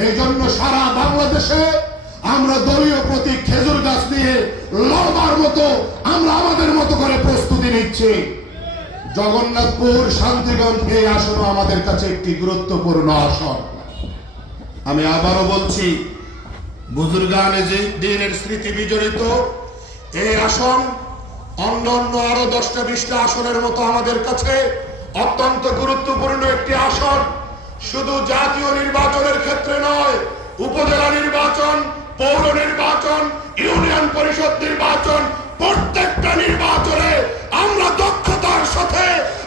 এই জন্য সারা বাংলাদেশে আমরা দলীয় প্রতীক খেজুর গাছ নিয়ে লড়বার মতো আমরা আমাদের মতো করে প্রস্তুতি নিচ্ছি। জগন্নাথপুর শান্তিগঞ্জ এই আসন আমাদের কাছে একটি গুরুত্বপূর্ণ আসন। আমি আবারও বলছি, বুজুর্গানে দিনের স্মৃতি বিজড়িত, এই আসন অন্য অন্য আরও দশটা বিশটা আসনের মতো আমাদের কাছে অত্যন্ত গুরুত্বপূর্ণ একটি শুধু জাতীয় নির্বাচনের ক্ষেত্রে নয়, উপজেলা নির্বাচন, পৌর নির্বাচন, ইউনিয়ন পরিষদ নির্বাচন, প্রত্যেকটা নির্বাচনে আমরা দক্ষতার সাথে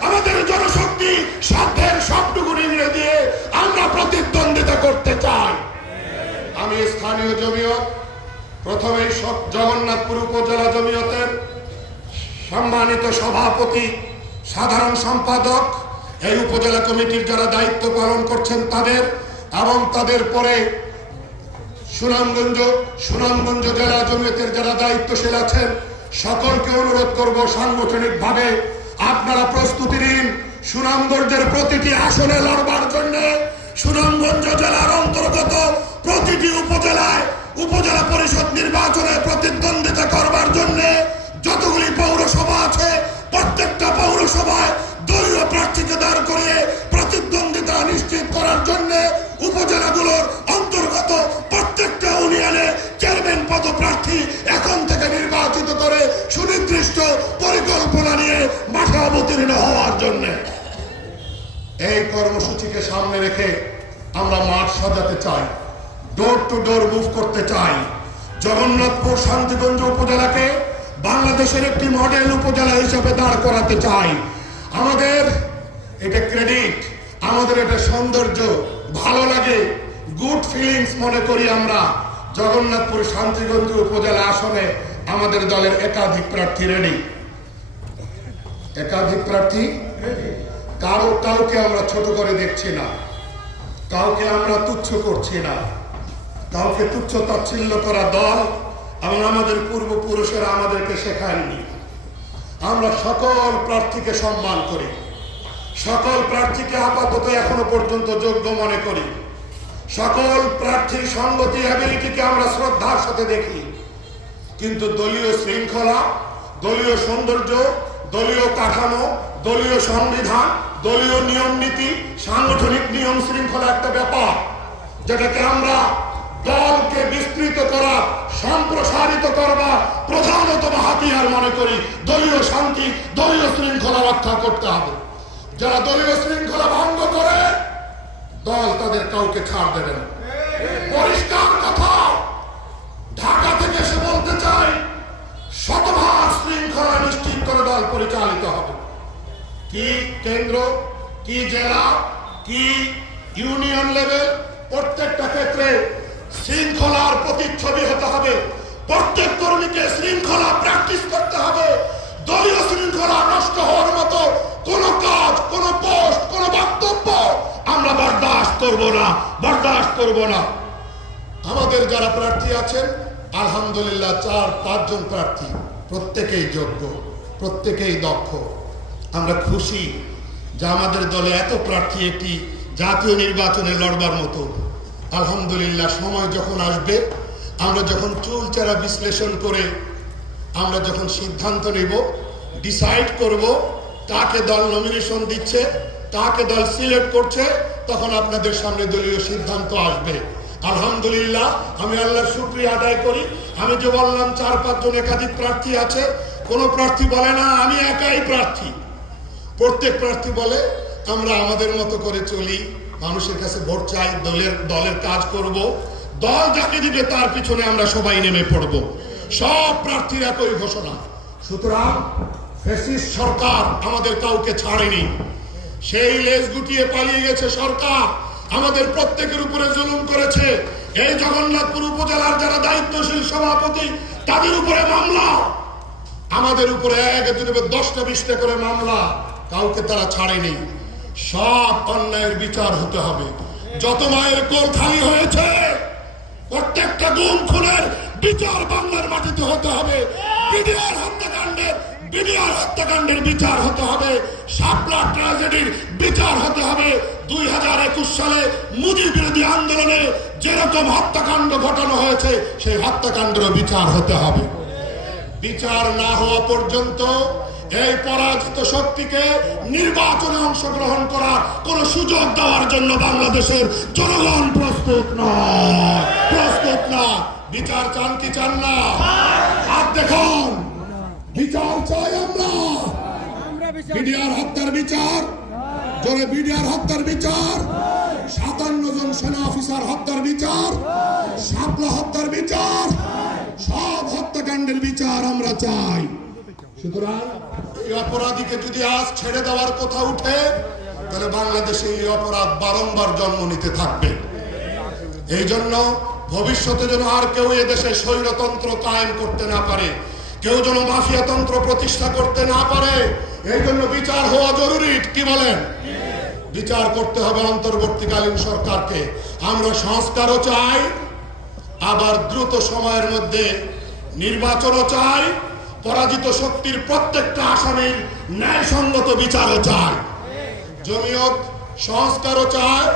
আমাদের জনশক্তি সাধ্যের সবটুকু নিংড়ে দিয়ে আমরা প্রতিদ্বন্দ্বিতা করতে চাই। আমি স্থানীয় জমিয়ত, প্রথমেই সব জগন্নাথপুর উপজেলা জমিয়তের সম্মানিত সভাপতি, সাধারণ সম্পাদক এই উপজেলা কমিটির যারা দায়িত্ব পালন করছেন তাদের এবং তাদের পরে সুনামগঞ্জ সুনামগঞ্জ জেলা জমিয়তের যারা দায়িত্বশীল আছেন, সকলকে অনুরোধ করব সাংগঠনিকভাবে আপনারা প্রস্তুতি নিন। সুনামগঞ্জের প্রতিটি আসনে লড়বার জন্য সুনামগঞ্জ জেলার অন্তর্গত প্রতিটি উপজেলায় উপজেলা পরিষদ নির্বাচনে প্রতিদ্বন্দ্বিতা করবার জন্য অবতীর্ণ হওয়ার জন্য এই কর্মসূচিকে সামনে রেখে আমরা মাঠ সাজাতে চাই ডোর টু ডোর মুভ করতে চাই। জগন্নাথপুর শান্তিগঞ্জ উপজেলাকে বাংলাদেশের একটি মডেল উপজেলা হিসেবে দাঁড় করাতে চাই। আমাদের এটা ক্রেডিট আমাদের এটা সৌন্দর্য, ভালো লাগে গুড ফিলিংস মনে করি আমরা। জগন্নাথপুর শান্তিগঞ্জ উপজেলা আসনে আমাদের দলের একাধিক প্রার্থী রেডি একাধিক প্রার্থী, কারও কাউকে আমরা ছোট করে দেখছি না, কাউকে আমরা তুচ্ছ করছি না, কাউকে তুচ্ছ তাচ্ছিল্য করা দল এবং আমাদের পূর্বপুরুষেরা আমাদেরকে শেখায়নি। আমরা সকল প্রার্থীকে সম্মান করি, সকল প্রার্থীকে আপাতত এখনও পর্যন্ত যোগ্য মনে করি, সকল প্রার্থীর সঙ্গতি অ্যাবিলিটিকে আমরা শ্রদ্ধার সাথে দেখি, কিন্তু দলীয় শৃঙ্খলা, দলীয় সৌন্দর্য দলীয় কাঠামো, দলীয় সংবিধান, দলীয় নিয়ম নীতি, সাংগঠনিক নিয়ম শৃঙ্খলা একটা ব্যাপার, যেটাকে আমরা দলকে বিস্তৃত করা, সম্প্রসারিত করবা প্রধানতম হাতিয়ার মনে করি, দলীয় শান্তি, দলীয় শৃঙ্খলা রক্ষা করতে হবে। যারা দলীয় শৃঙ্খলা ভঙ্গ করে, দল তাদের কাউকে ছাড় দেবে না। পরিষ্কার কথা, ঢাকা থেকে এসে বলতে চাই শতভাগ শৃঙ্খলা করে দল পরিচালিত হবে। কি কেন্দ্র, কি জেলা, কি ইউনিয়ন লেভেল, প্রত্যেকটা ক্ষেত্রে শৃঙ্খলার প্রতিচ্ছবি হতে হবে। প্রত্যেক কর্মীকে শৃঙ্খলা প্র্যাকটিস করতে হবে। দলীয় শৃঙ্খলা নষ্ট হওয়ার মতো কোন কাজ, কোন পোস্ট কোন বক্তব্য আমরা বরদাস্ত করব না, বরদাস্ত করব না। আমাদের যারা প্রার্থী আছেন, আলহামদুলিল্লাহ চার পাঁচজন প্রার্থী, প্রত্যেকেই যোগ্য। প্রত্যেকেই দক্ষ। আমরা খুশি যে আমাদের দলে এত প্রার্থী একটি জাতীয় নির্বাচনে লড়বার মতো। আলহামদুলিল্লাহ, সময় যখন আসবে, আমরা যখন চুলচেরা বিশ্লেষণ করে আমরা যখন সিদ্ধান্ত নেব, ডিসাইড করব কাকে দল নমিনেশন দিচ্ছে, কাকে দল সিলেক্ট করছে, তখন আপনাদের সামনে দলীয় সিদ্ধান্ত আসবে। আলহামদুলিল্লাহ, আমি আল্লাহর শুক্রিয়া আদায় করি। আমি যে বললাম চার পাঁচজন একাধিক প্রার্থী আছে, কোন প্রার্থী বলে না, আমি একাই প্রার্থী। প্রত্যেক প্রার্থী বলে আমরা আমাদের মতো করে চলি, মানুষের কাছে ভোট চাই, দলের দলের কাজ করব। দল যাকে দিবে তার পিছনে আমরা সবাই নেমে পড়ব। সব প্রার্থীর একই ঘোষণা। সুতরাং সরকার আমাদের কাউকে ছাড়েনি। সেই লেজ গুটিয়ে পালিয়ে গেছে সরকার। আমাদের প্রত্যেকের উপরে এই জগন্নাথপুর উপজেলার যারা দায়িত্বশীল সভাপতি, তাদের উপরে মামলা। আমাদের উপরে এক দুই দশটা বিশটা করে মামলা, কাউকে তারা ছাড়েনি। সব অন্যায়ের বিচার হতে হবে। যত মায়ের কোল খালি হয়েছে, প্রত্যেকটা গুম খুনের বিচার বাংলার মাটিতে হতে হবে। বিডিআর হত্যাকাণ্ডের বিডিআর হত্যাকাণ্ডের বিচার হতে হবে। শাপলা ট্র্যাজেডির বিচার হতে হবে। দুই হাজার একুশ সালে মুদি বিরোধী আন্দোলনে যেরকম হত্যাকাণ্ড ঘটানো হয়েছে, সেই হত্যাকাণ্ডেরও বিচার হতে হবে। বিচার না হওয়া পর্যন্ত এই পরাজিত শক্তিকে নির্বাচনে অংশগ্রহণ করার কোন সুযোগ দেওয়ার জন্য বাংলাদেশের জনগণ প্রস্তুত নয়। প্রস্তুত না। বিচার চান কি চান না? হাত দেখান, বিচার চাই আমরা। বিডিআর হত্যার বিচার। জনে বিডিআর হত্যার বিচার। সাতান্ন জন সেনা অফিসার হত্যার বিচার। শাপলা হত্যার বিচার। সব হত্যাকাণ্ডের বিচার আমরা চাই। সুতরাং এই অপরাধীকে যদি আজ ছেড়ে দেওয়ার কথা উঠে, তাহলে বাংলাদেশে এই অপরাধ বারংবার জন্ম নিতে থাকবে। এই জন্য ভবিষ্যতে যেন আর কেউ এদেশে স্বৈরতন্ত্র কায়েম করতে না পারে কেউ যেন মাফিয়াতন্ত্র প্রতিষ্ঠা করতে না পারে, এই জন্য বিচার হওয়া জরুরি, কি বলেন? বিচার করতে হবে অন্তর্বর্তীকালীন সরকারকে। আমরা সংস্কারও চাই, আবার দ্রুত সময়ের মধ্যে নির্বাচনও চাই, পরাজিত শক্তির প্রত্যেকটা আসামির ন্যায়সঙ্গত বিচারও চাই। জমিয়ত সংস্কারও চায়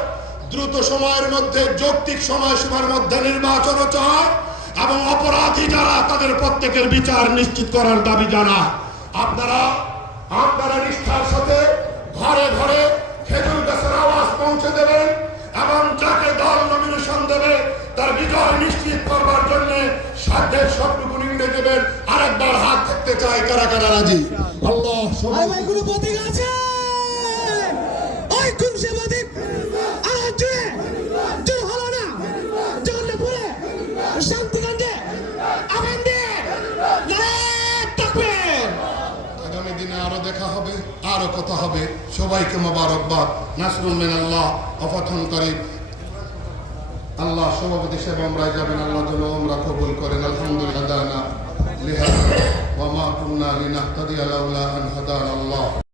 দ্রুত সময়ের মধ্যে, যৌক্তিক সময়সীমার মধ্যে নির্বাচনও চায় এবং অপরাধী যারা, তাদের প্রত্যেকের বিচার নিশ্চিত করার দাবি জানা আপনারা আপনারা নিষ্ঠার সাথে ঘরে ঘরে খেজুর গাছের আওয়াজ পৌঁছে দেবেন এবং যাকে দল নমিনেশন দেবে, তার বিজয় নিশ্চিত করবার জন্য সাধ্যের সবটুকু নির্ণয় দেবেন আরেকবার হাত থাকতে চাই কারা কারা রাজি। আল্লাহ সবাই আছে ওই কোন সে প্রতীক আওয়াজ জুড়ে জোর হলো না জগন্নাথপুরে শান্তিগঞ্জে আগান্দে থাকবে আগামী দিনে আরও দেখা হবে আরও কথা হবে। সবাইকে মোবারকবাদ। নাসরুল আল্লাহ, অফাথন করে আল্লাহ সভাপতি সাহেব আমরা যাবেন। আল্লাহ যেন আমরা কবুল করেন। আলহামদুলিল্লাহ কুন্না আল্লাহ।